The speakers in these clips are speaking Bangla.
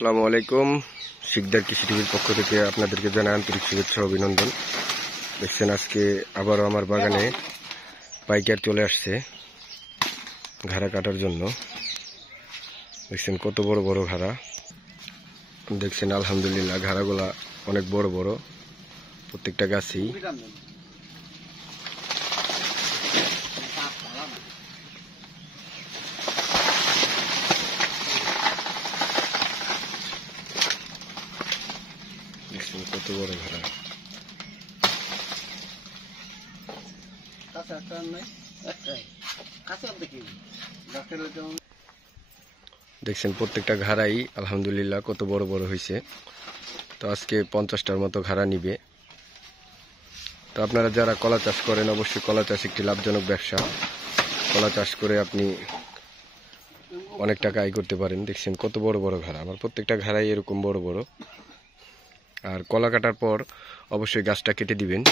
আসসালামু আলাইকুম। শিকদার কৃষি টিভির পক্ষ থেকে আপনাদেরকে জানাই আন্তরিক শুভেচ্ছা ও অভিনন্দন। দেখছেন আজকে আবারও আমার বাগানে পাইকার চলে আসছে ঘাড়া কাটার জন্য। দেখছেন কত বড় বড় ঘাড়া। দেখছেন আলহামদুলিল্লাহ ঘাড়াগুলা অনেক বড় বড়, প্রত্যেকটা গাছই। দেখছেন কত বড় ঘাড়া। দেখছেন প্রত্যেকটা ঘাড়াই আলহামদুলিল্লাহ কত বড় বড় হয়েছে। তো আজকে 50টার মতো ঘাড়া নিবে। তো আপনারা যারা কলা চাষ করেন, অবশ্যই কলা চাষ একটি লাভজনক ব্যবসা। কলা চাষ করে আপনি অনেক টাকা আয় করতে পারেন। দেখছেন কত বড় বড় ঘাড়া। আমার প্রত্যেকটা ঘাড়াই এরকম বড় বড়। আর কলা কাটার পর অবশ্যই গাছটা কেটে দিবেন।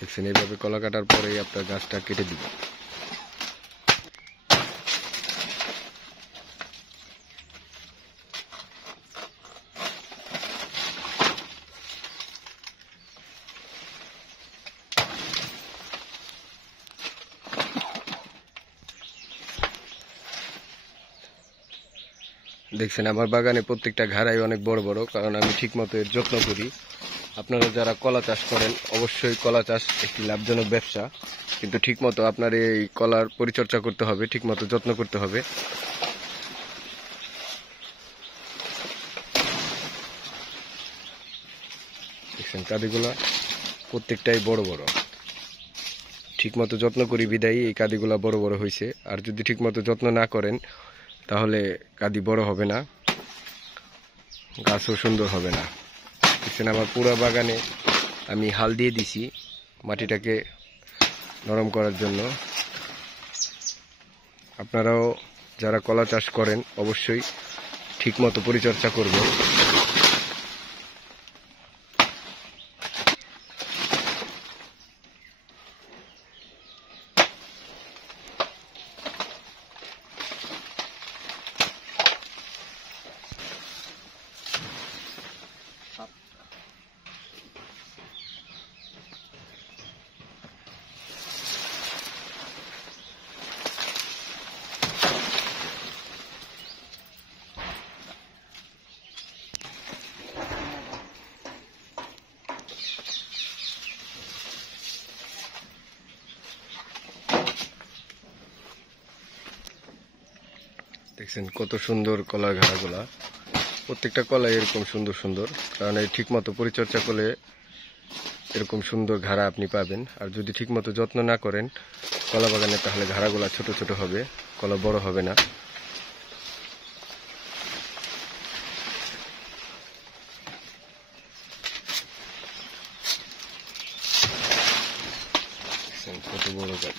দেখছেন এইভাবে কলা কাটার পরেই আপনার গাছটা কেটে দিবেন। দেখছেন আমার বাগানে প্রত্যেকটা ঘাড়াই অনেক বড় বড়, কারণ আমি ঠিকমতো এর যত্ন করি। আপনারা যারা কলা চাষ করেন, অবশ্যই কলা চাষ একটি লাভজনক ব্যবসা, কিন্তু ঠিকমতো আপনার এই কলার পরিচর্যা করতে হবে, ঠিকমতো যত্ন করতে হবে। দেখছেন কাদিগুলা প্রত্যেকটাই বড় বড়। ঠিকমতো যত্ন করি বিদায়ী এই কাদিগুলা বড় বড় হয়েছে। আর যদি ঠিকমতো যত্ন না করেন তাহলে কাদি বড় হবে না, গাছও সুন্দর হবে না। দেখছেন আমার পুরো বাগানে আমি হাল দিয়ে দিছি মাটিটাকে নরম করার জন্য। আপনারাও যারা কলা চাষ করেন অবশ্যই ঠিকমতো পরিচর্যা করবেন। দেখছেন কত সুন্দর কলার ঘাড়াগুলা। প্রত্যেকটা কলা এরকম সুন্দর সুন্দর, কারণ এই ঠিকমতো পরিচর্যা করলে এরকম সুন্দর ঘাড়া আপনি পাবেন। আর যদি ঠিকমতো যত্ন না করেন কলা বাগানে, তাহলে ঘাড়াগুলা ছোট ছোট হবে, কলা বড় হবে না। কত বড় গাছ।